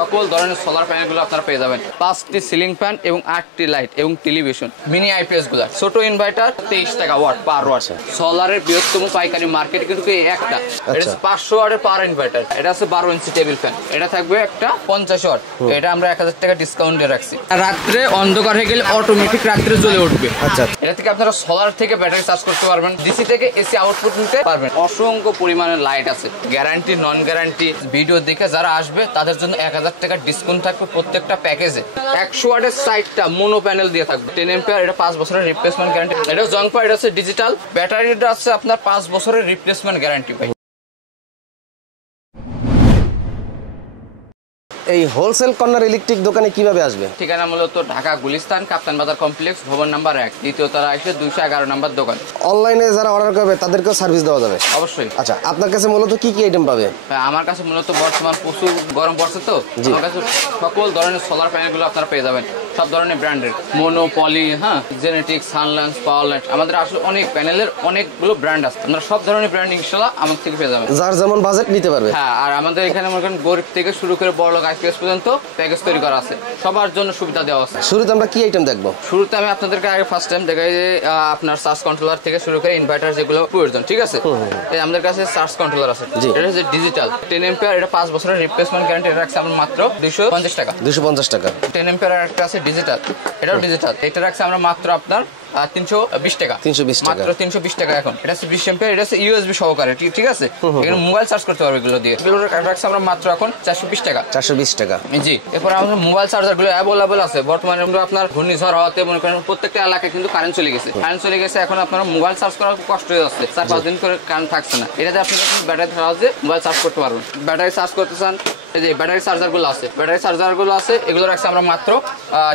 সকল ধরনের সোলার প্যানেলগুলো আপনারা পেয়ে যাবেন। 5টি সিলিং ফ্যান এবং 8টি লাইট এবং টেলিভিশন, মিনি আইপিএস গুলা, ছোট ইনভার্টার 23 টাকা ওয়াট পার ওয়াট। সোলারের বৃহত্তম পাইকারি মার্কেট কিন্তু একটা, এটা 500 ওয়াটের পার ইনভার্টার। এটা আছে 12 ইঞ্চি টেবিল ফ্যান, এটা থাকবে একটা 50 ওয়াট, এটা আমরা 1000 টাকা ডিসকাউন্টে রাখছি। রাত্রে অন্ধকার হয়ে গেলে অটোমেটিক রাত্রে জ্বলে উঠবে। আচ্ছা, এটা থেকে আপনারা সোলার থেকে ব্যাটারি চার্জ করতে পারবেন, ডিসি থেকে এসি আউটপুট নিতে পারবেন। অসংখ্য পরিমাণে লাইট আছে, গ্যারান্টি নন গ্যারান্টি। ভিডিও দেখে যারা আসবে তাদের জন্য 1000 টাকা ডিসকাউন্ট থাকবে প্রত্যেকটা প্যাকেজে। 100 ওয়াটের সাইডটা মোনো প্যানেল দিয়ে থাকবে, 10 এম্পিয়ার, এটা 5 বছরের রিপ্লেসমেন্ট গ্যারান্টি। এটা জংপা, এটা আছে ডিজিটাল ব্যাটারিটা আছে আপনার 5 বছরের রিপ্লেসমেন্ট গ্যারান্টি ভাই। এই হোলসেল কর্নার ইলেকট্রিক দোকানে কিভাবে আসবে? ঠিকানা মূলত ঢাকা গুলিস্তান কাপ্তান বাজার কমপ্লেক্স, ভবন নাম্বার 1, দ্বিতীয় তলা এসে 211 নম্বর দোকান। অনলাইনে যারা অর্ডার করবে তাদেরকেও সার্ভিস দেওয়া যাবে? অবশ্যই। আচ্ছা, আপনার কাছে মূলত কি কি আইটেম পাবে? আমার কাছে মূলত বর্তমান প্রচুর গরম পড়ছে তো, আমার কাছে সকল ধরনের সোলার প্যানেলগুলো আপনারা পেয়ে যাবেন, সব ধরনের ব্র্যান্ডের, মোনো, পলি, জেনেটিক, সানল্যান্ড, পাওয়ারল্যান্ড। আমাদের আসলে অনেক প্যানেলের অনেকগুলো ব্র্যান্ড আছে, আপনারা সব ধরনের ব্র্যান্ড ইনশাআল্লাহ আমার থেকে পেয়ে যাবেন, যার যেমন বাজেট নিতে পারবে। হ্যাঁ, আর আমাদের এখানে মনে করেন গরিব থেকে শুরু করে বড় লোক আইপিএস পর্যন্ত প্যাকেজ তৈরি করা আছে, সবার জন্য সুবিধা দেওয়া আছে। শুরুতে আমরা কি আইটেম দেখবো? শুরুতে আমি আপনাদেরকে আগে ফার্স্ট টাইম দেখাই যে আপনার চার্জ কন্ট্রোলার থেকে শুরু করে ইনভার্টার যেগুলো প্রয়োজন, ঠিক আছে? এই আমাদের কাছে চার্জ কন্ট্রোলার আছে, এটা হচ্ছে ডিজিটাল 10 এম্পিয়ার, এটা 5 বছরের রিপ্লেসমেন্ট গ্যারান্টি। এটা রাখছে আমরা মাত্র 250 টাকা। 250 টাকা। 10 এম্পিয়ার একটা আছে ডিজিটাল, এটাও ডিজিটাল, এটা রাখছে আমরা মাত্র আপনার 320 টাকা। 320 টাকা, মাত্র 320 টাকা। এখন এটা হচ্ছে 20 এম্পিয়ার, এটা হচ্ছে ইউএসবি সহকারে, ঠিক আছে? এখানে মোবাইল চার্জ করতে পারবে এগুলো দিয়ে। এগুলো রাখছে আমরা মাত্র এখন 420 টাকা। 420 টাকা, জি। এরপর আমাদের মোবাইল চার্জার গুলো অ্যাভেলেবল আছে বর্তমানে। আপনার ঘূর্ণিঝড় হওয়াতে মনে করেন প্রত্যেকটা এলাকায় কিন্তু কারেন্ট চলে গেছে, এখন আপনারা মোবাইল চার্জ করা খুব কষ্ট হয়ে যাচ্ছে, 4-5 দিন করে কারেন্ট থাকছে না। এটাতে আপনারা ব্যাটারি সাহায্যে মোবাইল চার্জ করতে পারবেন। ব্যাটারি চার্জ করতে চান, এই যে ব্যাটারি চার্জার গুলো আছে, এগুলো রাখছে আমরা মাত্র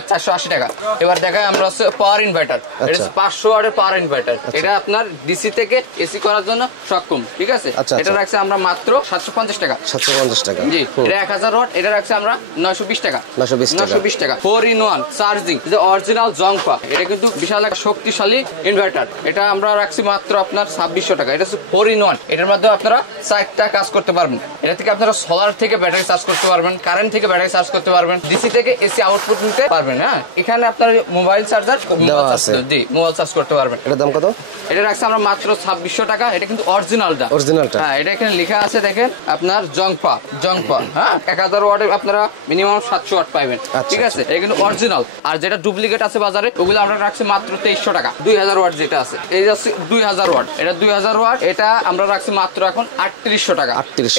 480 টাকা। এবার দেখায় আমরা হচ্ছে পাওয়ার ইনভার্টার, এটা 500 ওয়াটের পাওয়ার ইনভার্টার, এটা আপনার ডিসি থেকে এসি করার জন্য সক্ষম, ঠিক আছে? এটা রাখছে আমরা মাত্র 750 টাকা। 750 টাকা, জি। এটা 1000 ওয়াট, এটা রাখছে আমরা 920 টাকা। 920 টাকা। 4-in-1 চার্জিং, যে অরিজিনাল জংপা, এটা কিন্তু বিশাল একটা শক্তিশালী ইনভার্টার, এটা আমরা রাখছি মাত্র আপনার 2600 টাকা। এটা হচ্ছে 4-in-1, এটার মধ্যে আপনারা 4টা কাজ করতে পারবেন। এটা থেকে আপনারা সোলার থেকে ব্যাটারি চার্জ করতে পারবেন, কারেন্ট থেকে ব্যাটারি চার্জ করতে পারবেন, ডিসি থেকে এসি আউটপুট নিতে পারবেন। হ্যাঁ, এখানে আপনার মোবাইল চার্জার, মোবাইল চার্জ করতে পারবেন। এটার দাম কত? এটা রাখছে আমরা মাত্র 2600 টাকা। এটা কিন্তু অরিজিনালটা। হ্যাঁ, এটা এখানে লেখা আছে দেখেন আপনার জংপা, হ্যাঁ, 1000 ওয়াটের আপনারা মিনিমাম 700 ওয়াট পাবেন, ঠিক আছে? এটা কিন্তু অরিজিনাল। আর যেটা ডুপ্লিকেট আছে বাজারে, ওগুলো আমরা রাখছি মাত্র 2300 টাকা। 2000 ওয়াট যেটা আছে, এই যাচ্ছে 2000 ওয়াট, এটা 2000 ওয়াট, এটা আমরা রাখছি মাত্র এখন 3800 টাকা।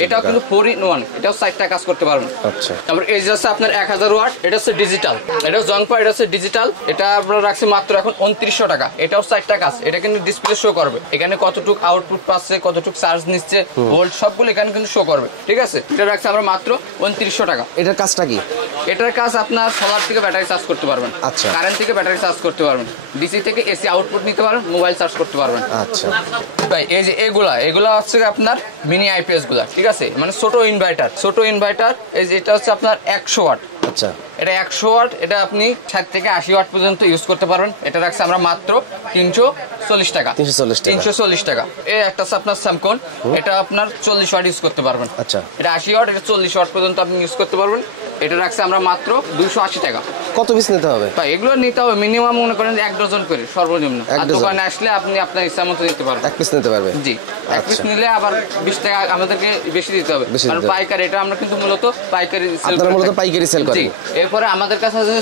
এটাও কিন্তু 4-in-1, এটাও 4টা কাজ করতে পারবেন। আচ্ছা, তারপর এই যাচ্ছে আপনার 1000 ওয়াট, এটা হচ্ছে ডিজিটাল, এটাও জংপা, এটা হচ্ছে ডিজিটাল, এটা আমরা রাখছি মাত্র এখন 2900 টাকা। এটাও 4টা কাজ, এটা কিন্তু ডিসপ্লে শো করবে, এখানে কতটুকু আউটপুট পাচ্ছে, কতটুকু চার্জ নিচ্ছে, ভোল্ট সবগুলো এখানে কিন্তু শো করবে, ঠিক আছে? এটা রাখছি আমরা মাত্র 2900 টাকা। এটার কাজটা কি? এটার কাজ আপনার সোলার থেকে ব্যাটারি চার্জ করতে পারবেন, আচ্ছা, কারেন্ট থেকে ব্যাটারি চার্জ করতে পারবেন, ডিসি থেকে এসি আউটপুট নিতে পারবেন, মোবাইল চার্জ করতে পারবেন। আচ্ছা ভাই, এই যে এগুলা হচ্ছে আপনার মিনি আইপিএস গুলা, ঠিক আছে? মানে ছোট ইনভার্টার, এই যে এটা হচ্ছে আপনার 100 ওয়াট। আচ্ছা, এটা 100 ওয়াট, এটা আপনি 60 থেকে 80 ওয়াট পর্যন্ত ইউজ করতে পারবেন। এটা রাখছে আমরা মাত্র 340 টাকা। 340 টাকা। এই একটা আছে আপনার স্যামকন, এটা আপনার 40 ওয়াট ইউজ করতে পারবেন। আচ্ছা, এটা 80 ওয়াট, এটা 40 ওয়াট পর্যন্ত আপনি ইউজ করতে পারবেন। এটা রাখছে আমরা মাত্র 280 টাকা। কত পিস নিতে হবে ভাই? এগুলো নিতে হবে মিনিমাম মনে করেন 1 ডজন করে সর্বনিম্ন। আর দোকানে আসলে আপনি আপনার ইচ্ছা মতো নিতে পারবেন, 1 পিস নিতে পারবেন। জি, 1 পিস নিলে আবার 20 টাকা আমাদেরকে বেশি দিতে হবে, কারণ পাইকারি, এটা আমরা কিন্তু মূলত পাইকারি সেল করি। এরপরে আমাদের কাছে আছে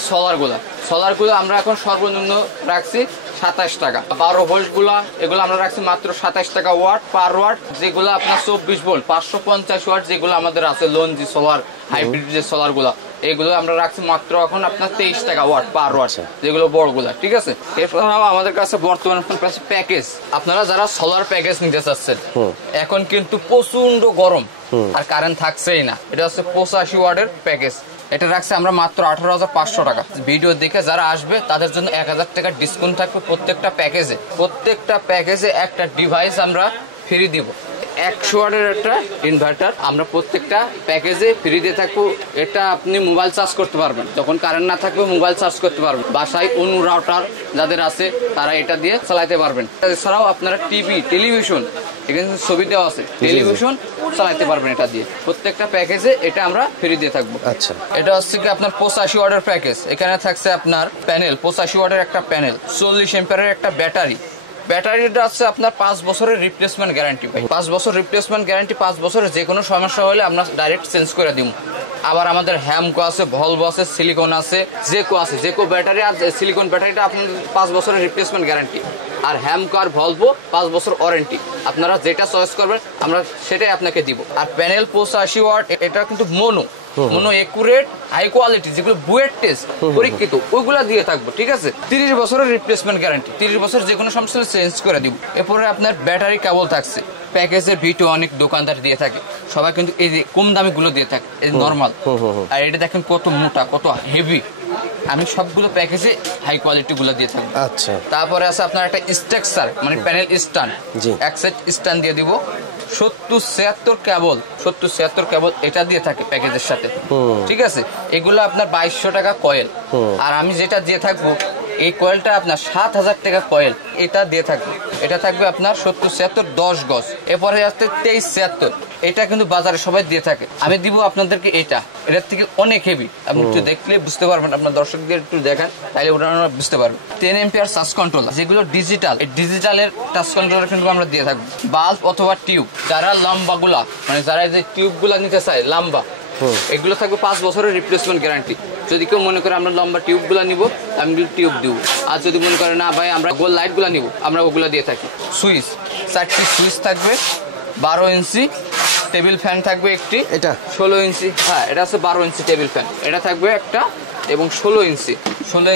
সোলারগুলো আমরা এখন সর্বনিম্ন রাখছি 27 টাকা। 12 ভোল্ট গুলা, এগুলো আমরা রাখছি মাত্র 27 টাকা ওয়াট পার ওয়াট। যেগুলো আপনার 24 ভোল্ট 550 ওয়াট যেগুলো আমাদের আছে, লঞ্জি সোলার, হাইব্রিড যে সোলার গুলা, এগুলো আমরা রাখছি মাত্র এখন আপনার 23 টাকা ওয়াট পার ওয়াট, যেগুলো বড়গুলা, ঠিক আছে? এরপরেও আমাদের কাছে বর্তমানে প্যাকেজ, আপনারা যারা সোলার প্যাকেজ নিতে চাচ্ছেন, এখন কিন্তু প্রচন্ড গরম আর কারেন্ট থাকছেই না। এটা হচ্ছে 85 ওয়াটের প্যাকেজ, এটা রাখছে আমরা মাত্র 18,500 টাকা। ভিডিও দেখে যারা আসবে তাদের জন্য 1000 টাকা ডিসকাউন্ট থাকবে প্রত্যেকটা প্যাকেজে একটা ডিভাইস আমরা ফ্রি দিব। 100 ওয়াটের একটা ইনভার্টার আমরা প্রত্যেকটা প্যাকেজে ফ্রি দিয়ে থাকবো। এটা আপনি মোবাইল চার্জ করতে পারবেন, যখন কারেন্ট না থাকবে মোবাইল চার্জ করতে পারবেন। বাসায় অনু রাউটার যাদের আছে তারা এটা দিয়ে চালাতে পারবেন। এছাড়াও আপনারা টিভি, টেলিভিশন এখানে ছবি দেওয়া আছে, টেলিভিশন চালাতে পারবেন এটা দিয়ে। প্রত্যেকটা প্যাকেজে এটা আমরা ফ্রি দিয়ে থাকবো। আচ্ছা, এটা হচ্ছে কি আপনার 85 ওয়াটের প্যাকেজ। এখানে থাকছে আপনার প্যানেল, 85 ওয়াটের একটা প্যানেল, 40 এম্পিয়ারের একটা ব্যাটারি। ব্যাটারিটা আছে আপনার 5 বছরের রিপ্লেসমেন্ট গ্যারান্টি ভাই। 5 বছর রিপ্লেসমেন্ট গ্যারান্টি, 5 বছরের যে কোনো সমস্যা হলে আমরা ডাইরেক্ট চেঞ্জ করে দিব। আবার আমাদের হ্যামকো আছে, ভলভো আছে, সিলিকন আছে, জেকো আছে। জেকো ব্যাটারি আর সিলিকন ব্যাটারিটা আপনার 5 বছরের রিপ্লেসমেন্ট গ্যারান্টি, আর হ্যামকো আর ভলভো 5 বছর ওয়ারেন্টি। আপনারা যেটা চয়েস করবেন আমরা সেটাই আপনাকে দিব। আর প্যানেল 85 ওয়াট, এটা কিন্তু মনো একুরেট হাই কোয়ালিটি, যেগুলো বুয়েট টেস্ট পরীক্ষিত, ওইগুলা দিয়ে থাকবো। ঠিক আছে, 30 বছরের রিপ্লেসমেন্ট গ্যারান্টি, 30 বছর যে কোনো সমস্যা চেঞ্জ করে দিব। এরপরে আপনার ব্যাটারি কেবল থাকছে প্যাকেজের ভিডিও, অনেক দোকানদার দিয়ে থাকে, সবাই কিন্তু এই যে কম দামি গুলো দিয়ে থাকে, এই নরমাল। আর এটা দেখেন কত মোটা, কত হেভি। আমি সবগুলো প্যাকেজে হাই কোয়ালিটি গুলো দিয়ে থাকবো। আচ্ছা, তারপরে আছে আপনার একটা স্ট্রাকচার, মানে প্যানেল স্ট্যান্ড, এক সেট স্ট্যান্ড দিয়ে দিব। 70-76 কেবল এটা দিয়ে থাকে প্যাকেজের সাথে। ঠিক আছে, এগুলো আপনার 2200 টাকা কয়েল। আর আমি যেটা দিয়ে থাকবো, এই কয়েলটা আপনার 7000 টাকা কয়েল, এটা দিয়ে থাকবে। এটা থাকবে আপনার 70-76 10 গজ। এরপরে আসতে 23-76, এটা কিন্তু বাজারে সবাই দিয়ে থাকে। আমি দিব আপনাদেরকে এটার থেকে অনেক হেভি। আপনি একটু দেখলে বুঝতে পারবেন, আপনার দর্শকদের একটু দেখান, তাইলে ওটা বুঝতে পারবেন। 10 এম্পিয়ার টাচ কন্ট্রোলার, যেগুলো ডিজিটাল, এই ডিজিটালের টাচ কন্ট্রোলার কিন্তু আমরা দিয়ে থাকবো। বাল্ব অথবা টিউব, যারা লম্বা গুলা, মানে যারা এই যে টিউব গুলা নিতে চায় লম্বা, এগুলো থাকবে 5 বছরের রিপ্লেসমেন্ট গ্যারান্টি। যদি কেউ মনে করে আমরা লম্বা টিউব গুলা নিব, আমি টিউব দিব। আর যদি মনে করে না ভাই আমরা গোল লাইট গুলা নিব, আমরা ওগুলা দিয়ে থাকি। সুইচ, 4টি সুইচ থাকবে। 12 ইঞ্চি টেবিল ফ্যান থাকবে একটি, এটা 16 ইঞ্চি, হ্যাঁ এটা আছে 12 ইঞ্চি টেবিল ফ্যান, এটা থাকবে একটা, এবং 16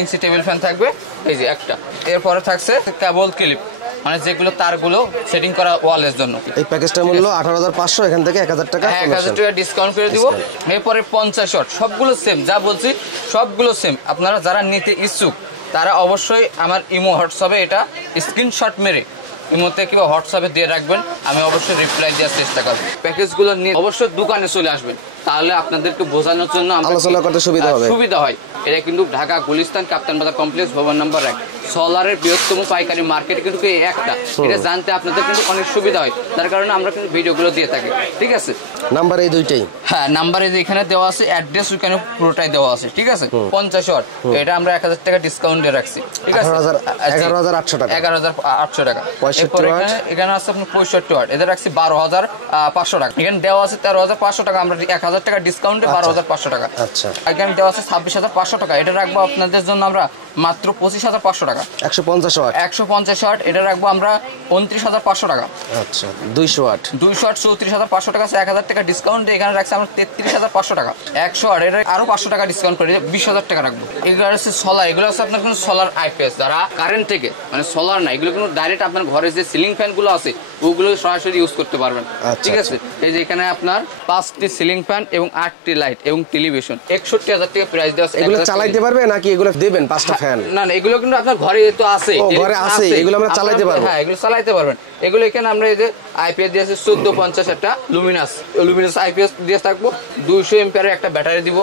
ইঞ্চি টেবিল ফ্যান থাকবে এই যে একটা। এরপরে থাকছে কেবল ক্লিপ, মানে যেগুলো তারগুলো সেটিং করা ওয়ালের জন্য। এই প্যাকেজটার মূল্য 18500, এখান থেকে 1000 টাকা, 1000 টাকা ডিসকাউন্ট করে দিব। এরপরে 50 ওয়াট, সবগুলো সেম, যা বলছি সবগুলো সেম। আপনারা যারা নিতে ইচ্ছুক তারা অবশ্যই আমার ইমো হোয়াটসঅ্যাপে এটা স্ক্রিনশট মেরে ইমোতে কিংবা হোয়াটসঅ্যাপে দিয়ে রাখবেন, আমি অবশ্যই রিপ্লাই দেওয়ার চেষ্টা করব। প্যাকেজগুলো নিয়ে অবশ্যই দোকানে চলে আসবেন, তাহলে আপনাদেরকে বোঝানোর জন্য আলোচনা করতে সুবিধা হয়। এটা কিন্তু ঢাকা গুলিস্তান কাপ্তান বাজার কমপ্লেক্স, ভবন নাম্বার 1, সোলারের বৃহত্তম পাইকারি মার্কেট কিন্তু একটা। এটা জানতে আপনাদের কিন্তু অনেক সুবিধা হয়, তার কারণে আমরা কিন্তু ভিডিওগুলো দিয়ে থাকি। ঠিক আছে, নাম্বার এই দুইটাই, হ্যাঁ নাম্বার এই যে এখানে দেওয়া আছে, অ্যাড্রেস ওখানে পুরোটাই দেওয়া আছে। ঠিক আছে, 50 ওয়াট, এটা আমরা 1000 টাকা ডিসকাউন্ট দিয়ে রাখছি। ঠিক আছে, 11800 টাকা, 11800 টাকা। এখানে আছে আপনার 65 ওয়াট, এদের রাখছি 12500 টাকা। এখানে দেওয়া আছে 13500 টাকা, আমরা 1000 টাকা ডিসকাউন্টে 12500 টাকা। আচ্ছা, এখানে দেওয়া আছে 26500 টাকা, এটা রাখবো আপনাদের জন্য আমরা মাত্র 25500 টাকা। 150 ওয়াট, 150 ওয়াট, এটা রাখবো আমরা 29500 টাকা। আচ্ছা, 200 ওয়াট, 34500 টাকা, 1000 টাকা ডিসকাউন্টে এখানে রাখছি আমরা 33500 টাকা। 100 ওয়াট, এটা আরো 500 টাকা ডিসকাউন্ট করে 20000 টাকা রাখবো। এগুলো হচ্ছে সোলার, এগুলো হচ্ছে আপনার কোনো সোলার আইপিএস, যারা কারেন্ট থেকে, মানে সোলার না, এগুলো কিন্তু ডাইরেক্ট আপনার ঘরে যে সিলিং ফ্যান গুলো আছে ওগুলো সরাসরি ইউজ করতে পারবেন। ঠিক আছে, এই যে এখানে আপনার 5টি সিলিং ফ্যান এবং 8টি লাইট এবং টেলিভিশন, 61000 টাকা প্রাইস দেওয়া আছে। এগুলো চালাতে পারবে নাকি এগুলো দেবেন 5টা ফ্যান? না না, এগুলো কিন্তু আপনার ঘরে তো আছে, ঘরে আছে, এগুলো আমরা চালাতে পারবো। হ্যাঁ, এগুলো চালাতে পারবেন। এগুলো এখানে আমরা এই যে আইপিএস দিয়েছে 1450 একটা লুমিনাস আইপিএস দিয়ে থাকবো। 200 এম্পিয়ারের একটা ব্যাটারি দিব,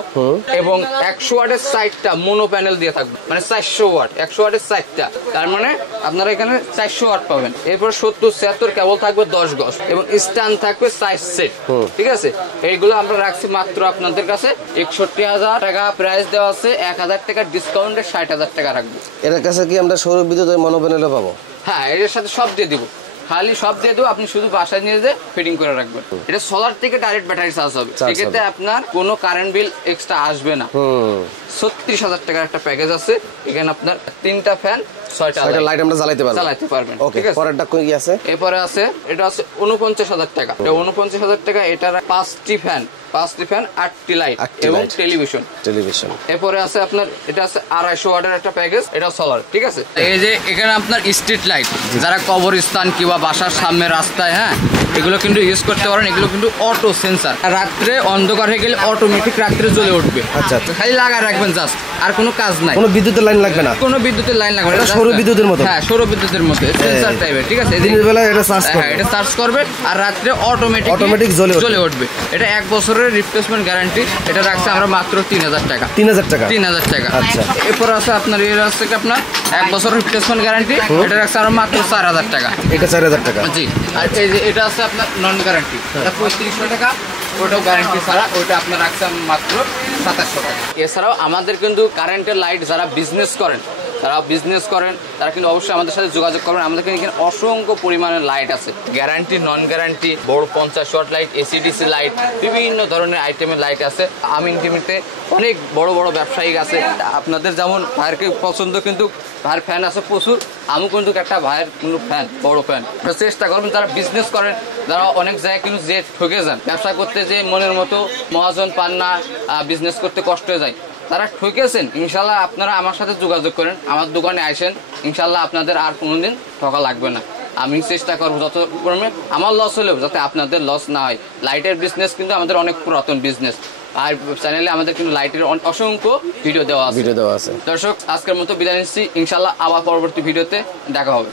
এবং 100 ওয়াটের 60টা মোনো প্যানেল দিয়ে থাকবো, মানে 400 ওয়াট, 100 ওয়াটের 60টা, তার মানে আপনারা এখানে 400 ওয়াট পাবেন। এরপর 70-76 কেবল থাকবে 10 গজ, এবং স্ট্যান্ড থাকবে 4 সেট। ঠিক আছে, এইগুলো আমরা রাখছি মাত্র আপনাদের কাছে 61000 টাকা প্রাইস দেওয়া আছে। 1000 টাকা ডিসকাউন্টে 60000 টাকা রাখবো। এর কাছে কি আমরা সৌর বিদ্যুৎ মনো প্যানেলও পাবো? হ্যাঁ, এর সাথে সব দিয়ে দিব, খালি সব দিয়ে দেবো, আপনি শুধু বাসায় নিয়ে যে ফিটিং করে রাখবেন। এটা সোলার থেকে ডাইরেক্ট ব্যাটারি চার্জ হবে, সেক্ষেত্রে আপনার কোনো কারেন্ট বিল এক্সট্রা আসবে না। 36000 টাকার একটা প্যাকেজ আছে, এখানে আপনার 3টা ফ্যান 6টা লাইট আমরা জ্বালাতে পারবেন। ঠিক আছে, পরেরটা কি আছে? এরপরে আছে, এটা আছে 49000 টাকা। 49000 টাকা, এটা 5টি ফ্যান, 8টি লাইট এবং টেলিভিশন। এরপরে আছে আপনার, এটা আছে 250 ওয়াটের একটা প্যাকেজ, এটা সোলার। ঠিক আছে, এই যে এখানে আপনার স্ট্রিট লাইট, যারা কবরস্থান কিংবা বাসার সামনে রাস্তায়, হ্যাঁ এগুলো কিন্তু ইউজ করতে পারেন। এগুলো কিন্তু অটো সেন্সার, রাত্রে অন্ধকার হয়ে গেলে অটোমেটিক রাত্রে জ্বলে উঠবে। আচ্ছা, খালি লাগায় রাখবেন জাস্ট, আর কোনো কাজ নাই, কোনো বিদ্যুতের লাইন লাগবে না, কোনো বিদ্যুতের লাইন লাগবে না, সৌর বিদ্যুতের মতো। হ্যাঁ, সৌর বিদ্যুতের মতো সেন্সার টাইপের। ঠিক আছে, দিনের বেলা এটা চার্জ করবে, আর রাত্রে অটোমেটিক জ্বলে উঠবে। এটা 1 বছরের বছরের রিপ্লেসমেন্ট গ্যারান্টি, এটা রাখছে আমরা মাত্র 3000 টাকা। 3000 টাকা। 3000 টাকা। আচ্ছা। এরপর আছে আপনার এর আছে কি আপনার 1 বছর রিপ্লেসমেন্ট গ্যারান্টি, এটা রাখছে আমরা মাত্র 4000 টাকা। এটা 4000 টাকা। জি। আর এই যে এটা আছে আপনার নন গ্যারান্টি, এটা 3500 টাকা, ওটাও গ্যারান্টি ছাড়া, ওইটা আপনার রাখছে মাত্র 2700 টাকা। এছাড়াও আমাদের কিন্তু কারেন্টের লাইট যারা বিজনেস করেন তারা কিন্তু অবশ্যই আমাদের সাথে যোগাযোগ করবেন। আমাদের এখানে অসংখ্য পরিমাণের লাইট আছে, গ্যারান্টি নন গ্যারান্টি, বড় 50 ওয়াট লাইট, এসিডিসি লাইট, বিভিন্ন ধরনের আইটেমের লাইট আছে। আমিন টিভিতে অনেক বড় বড় ব্যবসায়িক আছে। আপনাদের যেমন ভাইয়েরকে পছন্দ, কিন্তু ভাইয়ের ফ্যান আছে প্রচুর, আমি কিন্তু একটা ভাইয়ের কিন্তু ফ্যান, বড় ফ্যান। চেষ্টা করবেন যারা বিজনেস করেন, যারা অনেক জায়গায় কিন্তু যে ঠকে যান, ব্যবসা করতে যে মনের মতো মহাজন পান না, বিজনেস করতে কষ্ট হয়ে যায়, তারা ঠকেছেন, ইনশাল্লাহ আপনারা আমার সাথে যোগাযোগ করেন, আমার দোকানে আসেন, ইনশাল্লাহ আপনাদের আর কোনোদিন ঠকা লাগবে না। আমি চেষ্টা করবো যত পরিমাণে আমার লস হলেও যাতে আপনাদের লস না হয়। লাইটের বিজনেস কিন্তু আমাদের অনেক পুরাতন বিজনেস, আর চ্যানেলে আমাদের কিন্তু লাইটের অসংখ্য ভিডিও দেওয়া আছে। দর্শক, আজকের মতো বিদায় নিচ্ছি, ইনশাল্লাহ আবার পরবর্তী ভিডিওতে দেখা হবে।